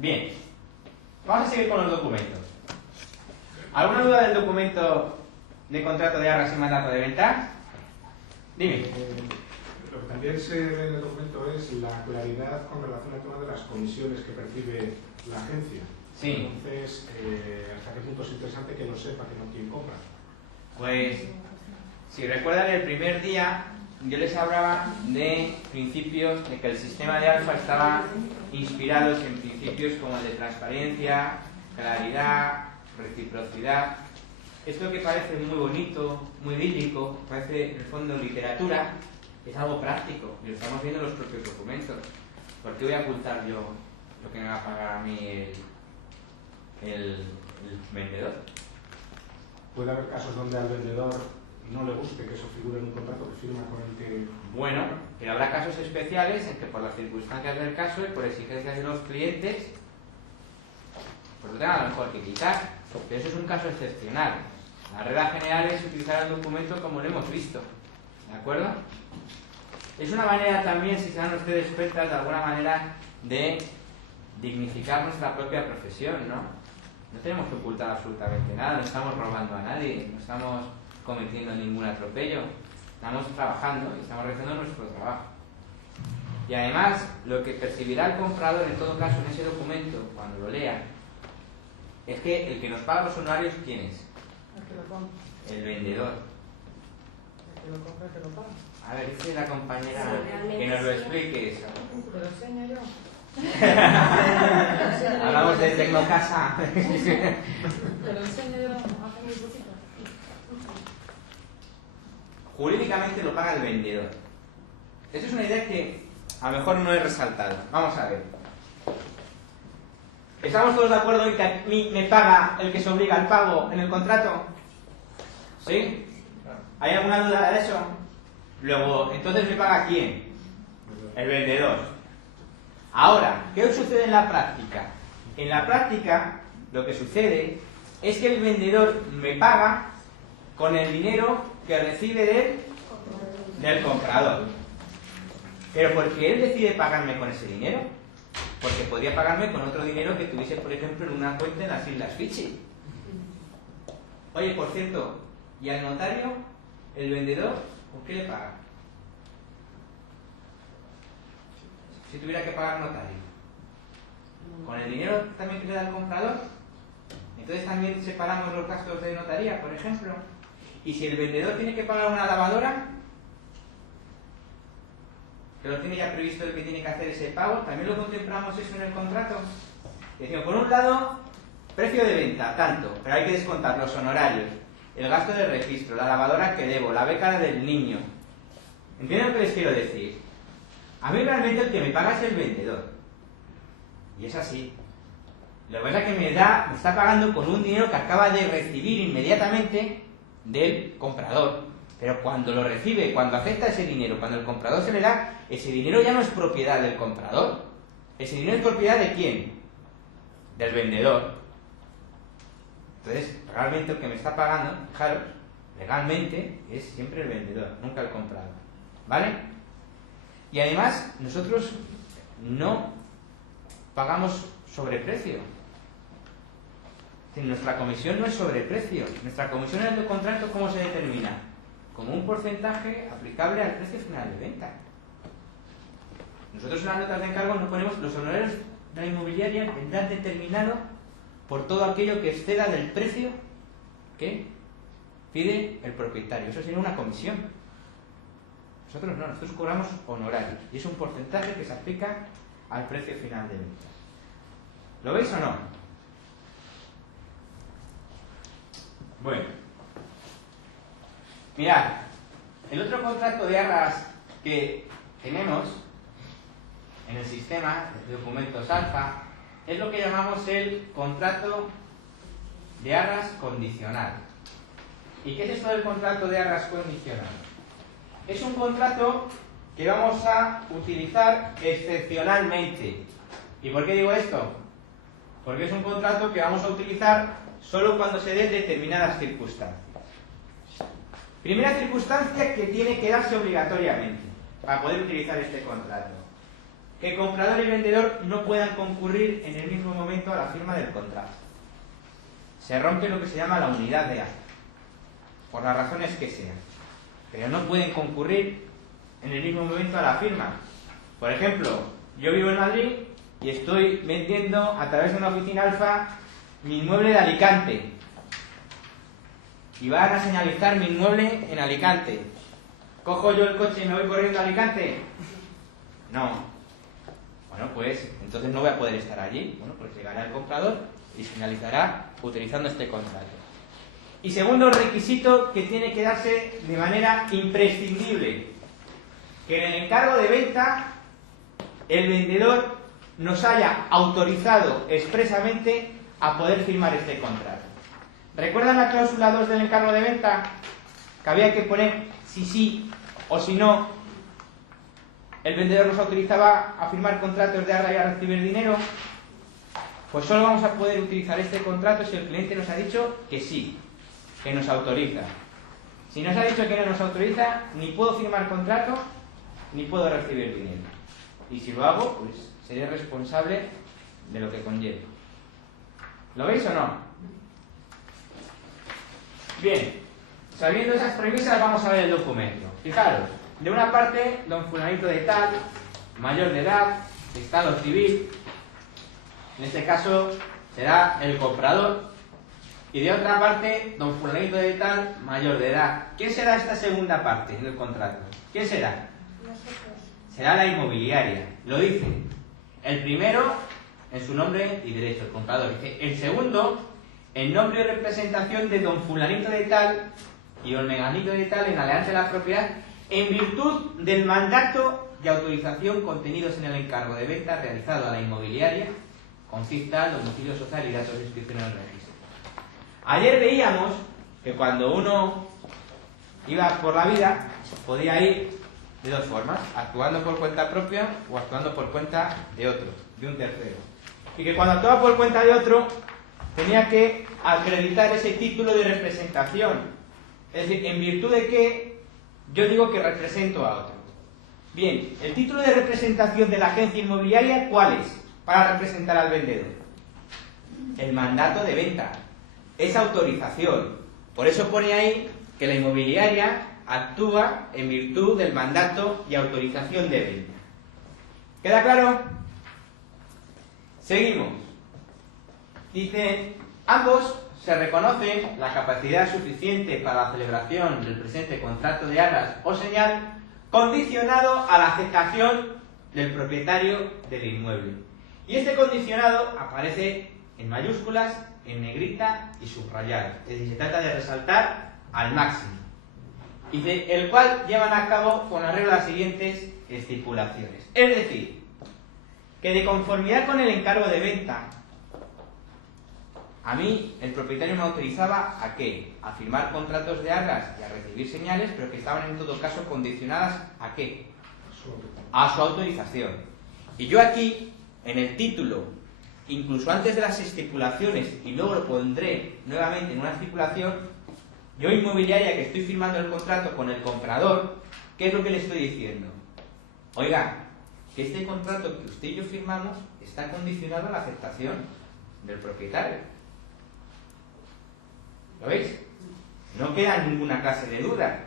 Bien, vamos a seguir con los documentos. ¿Alguna duda del documento de contrato de arras y mandato de venta? Dime. Lo que también se ve en el documento es la claridad con relación al tema de las comisiones que percibe la agencia. Sí. Entonces, ¿hasta qué punto es interesante que lo sepa que no quien compra? Pues, si recuerdan el primer día, yo les hablaba de principios, de que el sistema de Alfa estaba inspirado en principios como el de transparencia, claridad, reciprocidad. Esto que parece muy bonito, muy idílico, parece en el fondo literatura, es algo práctico, y lo estamos viendo en los propios documentos. ¿Por qué voy a ocultar yo lo que me va a pagar a mí el vendedor? ¿Puede haber casos donde al vendedor no le guste que eso figure en un contrato que firma con el que... Bueno, pero habrá casos especiales en que por las circunstancias del caso y por exigencias de los clientes, pues lo tengan a lo mejor que quitar. Pero eso es un caso excepcional. La regla general es utilizar el documento como lo hemos visto. ¿De acuerdo? Es una manera también, si se dan ustedes cuenta, de alguna manera de dignificar nuestra propia profesión, ¿no? No tenemos que ocultar absolutamente nada, no estamos robando a nadie, no estamos cometiendo ningún atropello, estamos trabajando y estamos realizando nuestro trabajo. Y además, lo que percibirá el comprador en todo caso en ese documento, cuando lo lea, es que el que nos paga los honorarios, ¿quién es? El que lo compra. El vendedor. El que lo compra, el que lo paga. A ver, dice la compañera Sí, que nos lo explique eso. ¿Te lo enseño yo? Hablamos de Tecnocasa. ¿Te lo enseño yo? Hace muy poquito. Jurídicamente lo paga el vendedor. Esa es una idea que a lo mejor no he resaltado. Vamos a ver. ¿Estamos todos de acuerdo en que a mí me paga el que se obliga al pago en el contrato? ¿Sí? ¿Hay alguna duda de eso? Luego, ¿entonces me paga quién? El vendedor. Ahora, ¿qué sucede en la práctica? En la práctica, lo que sucede es que el vendedor me paga con el dinero que recibe del comprador. ¿Pero por qué él decide pagarme con ese dinero? Porque podría pagarme con otro dinero que tuviese, por ejemplo, en una cuenta en las Islas Fiji. Oye, por cierto, ¿y al notario, el vendedor, con qué le paga? Si tuviera que pagar notario, ¿con el dinero también que le da el comprador? Entonces también separamos los gastos de notaría, por ejemplo. Y si el vendedor tiene que pagar una lavadora, que lo tiene ya previsto el que tiene que hacer ese pago, también lo contemplamos eso en el contrato. Decimos, por un lado, precio de venta, tanto, pero hay que descontar los honorarios, el gasto de registro, la lavadora que debo, la beca del niño. ¿Entienden lo que les quiero decir? A mí realmente el que me paga es el vendedor. Y es así. Lo que pasa es que me está pagando con un dinero que acaba de recibir inmediatamente del comprador. Pero cuando lo recibe, cuando acepta ese dinero, cuando el comprador se le da, ese dinero ya no es propiedad del comprador. Ese dinero es propiedad ¿de quién? Del vendedor. Entonces, realmente el que me está pagando, fijaros, legalmente es siempre el vendedor, nunca el comprador. ¿Vale? Y además, nosotros no pagamos sobreprecio. Nuestra comisión no es sobreprecio. Nuestra comisión en el contrato, ¿cómo se determina? Como un porcentaje aplicable al precio final de venta. Nosotros en las notas de encargo no ponemos los honorarios de la inmobiliaria, vendrán determinados por todo aquello que exceda del precio que pide el propietario. Eso sería una comisión. Nosotros no, nosotros cobramos honorarios y es un porcentaje que se aplica al precio final de venta. ¿Lo veis o no? Bueno, mirad, el otro contrato de arras que tenemos en el sistema de documentos alfa es lo que llamamos el contrato de arras condicional. ¿Y qué es esto del contrato de arras condicional? Es un contrato que vamos a utilizar excepcionalmente. ¿Y por qué digo esto? Porque es un contrato que vamos a utilizar solo cuando se den determinadas circunstancias. Primera circunstancia que tiene que darse obligatoriamente para poder utilizar este contrato. que comprador y vendedor no puedan concurrir en el mismo momento a la firma del contrato. Se rompe lo que se llama la unidad de acta, por las razones que sean, pero no pueden concurrir en el mismo momento a la firma. Por ejemplo, yo vivo en Madrid y estoy vendiendo a través de una oficina alfa mi inmueble de Alicante, y van a señalizar mi inmueble en Alicante. ¿Cojo yo el coche y me voy corriendo a Alicante? No. Bueno, pues entonces no voy a poder estar allí. Bueno, pues llegará el comprador y señalizará utilizando este contrato. Y segundo requisito que tiene que darse de manera imprescindible, que en el encargo de venta el vendedor nos haya autorizado expresamente a poder firmar este contrato. ¿Recuerdan la cláusula 2 del encargo de venta? Que había que poner si sí o si no el vendedor nos autorizaba a firmar contratos de arras y a recibir dinero. Pues solo vamos a poder utilizar este contrato si el cliente nos ha dicho que sí, que nos autoriza. Si nos ha dicho que no nos autoriza, ni puedo firmar contrato ni puedo recibir dinero. Y si lo hago, pues seré responsable de lo que conlleve. ¿Lo veis o no? Bien, sabiendo esas premisas, vamos a ver el documento. Fijaros, de una parte, don fulanito de tal, mayor de edad, estado civil, en este caso será el comprador, y de otra parte, don fulanito de tal, mayor de edad. ¿Quién será esta segunda parte del contrato? ¿Quién será? Nosotros. Será la inmobiliaria. Lo dice el primero en su nombre y derecho, el comprador. Dice el segundo en nombre y representación de don fulanito de tal y don meganito de tal en alianza de la propiedad, en virtud del mandato de autorización contenidos en el encargo de venta realizado a la inmobiliaria, con cita, domicilio social y datos de inscripción en el registro. Ayer veíamos que cuando uno iba por la vida podía ir de dos formas, actuando por cuenta propia o actuando por cuenta de otro, de un tercero. Y que cuando actuaba por cuenta de otro tenía que acreditar ese título de representación. Es decir, en virtud de que yo digo que represento a otro. Bien, el título de representación de la agencia inmobiliaria, ¿cuál es? Para representar al vendedor. El mandato de venta. Es autorización. Por eso pone ahí que la inmobiliaria actúa en virtud del mandato y autorización de venta. ¿Queda claro? Seguimos. Dice, ambos se reconocen la capacidad suficiente para la celebración del presente contrato de arras o señal condicionado a la aceptación del propietario del inmueble. Y este condicionado aparece en mayúsculas, en negrita y subrayado. Es decir, se trata de resaltar al máximo. Dice, el cual llevan a cabo con arreglo a las siguientes estipulaciones. Es decir, que de conformidad con el encargo de venta, a mí el propietario me autorizaba ¿a qué? A firmar contratos de arras y a recibir señales, pero que estaban en todo caso condicionadas ¿a qué? A su autorización. Y yo aquí, en el título, incluso antes de las estipulaciones, y luego lo pondré nuevamente en una estipulación, yo inmobiliaria que estoy firmando el contrato con el comprador, ¿qué es lo que le estoy diciendo? Oiga, que este contrato que usted y yo firmamos está condicionado a la aceptación del propietario. ¿Lo veis? No queda ninguna clase de duda.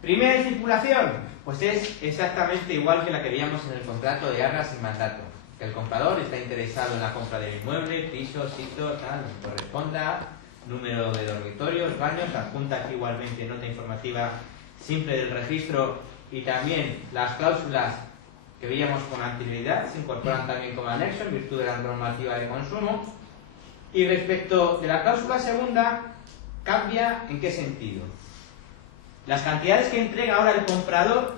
Primera estipulación, pues es exactamente igual que la que veíamos en el contrato de arras y mandato. Que el comprador está interesado en la compra del inmueble, piso, sitio, tal, corresponda, número de dormitorios, baños, adjunta aquí igualmente nota informativa simple del registro y también las cláusulas que veíamos con anterioridad se incorporan también como anexo en virtud de la normativa de consumo. Y respecto de la cláusula segunda, cambia ¿en qué sentido? Las cantidades que entrega ahora el comprador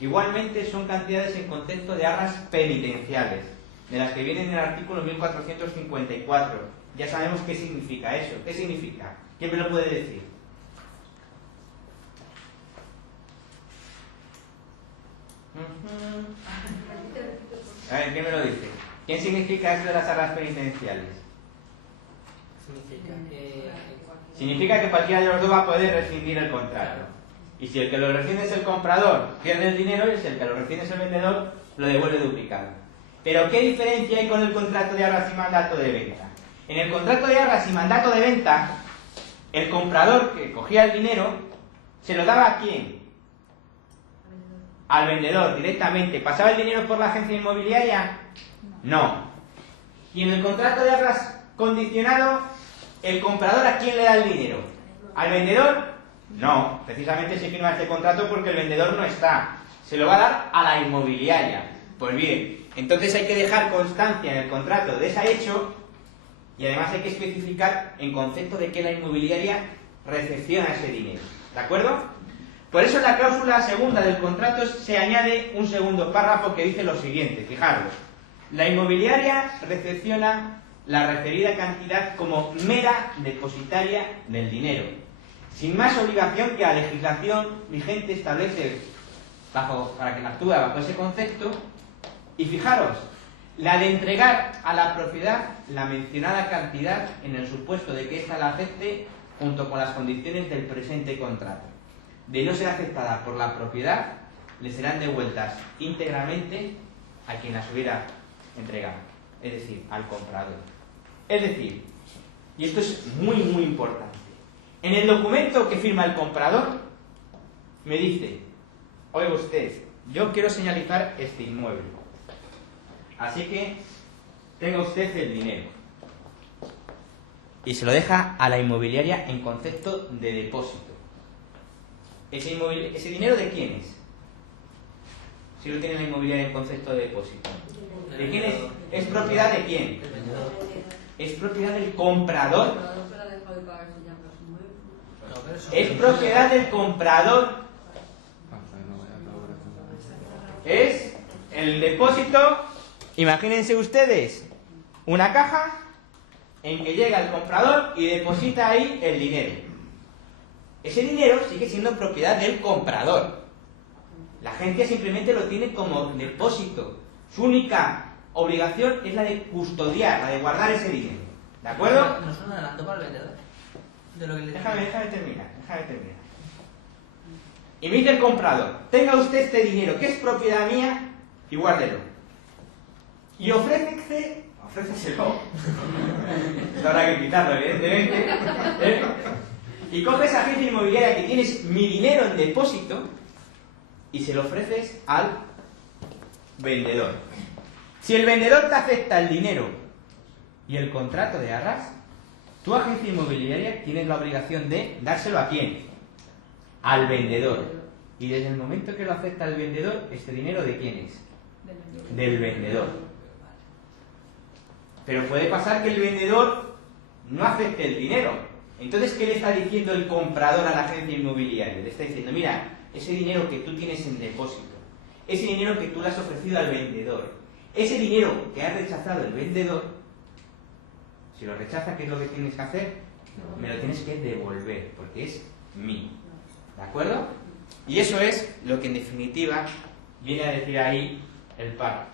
igualmente son cantidades en concepto de arras penitenciales, de las que vienen en el artículo 1454. Ya sabemos qué significa eso. ¿Qué significa? ¿Quién me lo puede decir? A ver, ¿quién me lo dice? ¿Quién significa esto de las arras penitenciales? Significa Significa que cualquiera de los dos va a poder rescindir el contrato. Y si el que lo recibe es el comprador, pierde el dinero, y si el que lo recibe es el vendedor, lo devuelve duplicado. Pero ¿qué diferencia hay con el contrato de arras y mandato de venta? En el contrato de arras y mandato de venta, el comprador que cogía el dinero, ¿se lo daba a quién? Al vendedor, directamente. ¿Pasaba el dinero por la agencia inmobiliaria? No. Y en el contrato de arras condicionado, ¿el comprador a quién le da el dinero? ¿Al vendedor? No. Precisamente se firma este contrato porque el vendedor no está. Se lo va a dar a la inmobiliaria. Pues bien, entonces hay que dejar constancia en el contrato de ese hecho y además hay que especificar en concepto de que la inmobiliaria recepciona ese dinero. ¿De acuerdo? Por eso en la cláusula segunda del contrato se añade un segundo párrafo que dice lo siguiente, fijaros. La inmobiliaria recepciona la referida cantidad como mera depositaria del dinero, sin más obligación que la legislación vigente establece para que la actúe bajo ese concepto. Y fijaros, la de entregar a la propiedad la mencionada cantidad en el supuesto de que ésta la acepte junto con las condiciones del presente contrato. De no ser aceptada por la propiedad, le serán devueltas íntegramente a quien las hubiera entregado, es decir, al comprador. Es decir, y esto es muy muy importante, en el documento que firma el comprador me dice: oiga usted, yo quiero señalizar este inmueble, así que tenga usted el dinero. Y se lo deja a la inmobiliaria en concepto de depósito. ¿Ese dinero de quién es? Si lo tiene la inmobiliaria en concepto de depósito. ¿De quién es? ¿Es propiedad de quién? ¿Es propiedad del comprador? ¿Es propiedad del comprador? Es el depósito. Imagínense ustedes una caja en que llega el comprador y deposita ahí el dinero. Ese dinero sigue siendo propiedad del comprador. La agencia simplemente lo tiene como depósito. Su única obligación es la de custodiar, la de guardar ese dinero. ¿De acuerdo? ¿No es un adelanto para el vendedor? De lo que le Déjame terminar. Y me dice el comprador: tenga usted este dinero, que es propiedad mía, y guárdelo. Y ofréceselo. Esto habrá que quitarlo, evidentemente. Y coges esa agencia inmobiliaria que tienes mi dinero en depósito y se lo ofreces al vendedor. Si el vendedor te acepta el dinero y el contrato de arras, tu agencia inmobiliaria tienes la obligación de dárselo ¿a quién? Al vendedor. Y desde el momento que lo acepta el vendedor, ¿este dinero de quién es? Del vendedor. Pero puede pasar que el vendedor no acepte el dinero. Entonces, ¿qué le está diciendo el comprador a la agencia inmobiliaria? Le está diciendo: mira, ese dinero que tú tienes en depósito, ese dinero que tú le has ofrecido al vendedor, ese dinero que ha rechazado el vendedor, si lo rechaza, ¿qué es lo que tienes que hacer? Me lo tienes que devolver, porque es mío. ¿De acuerdo? Y eso es lo que en definitiva viene a decir ahí el párrafo.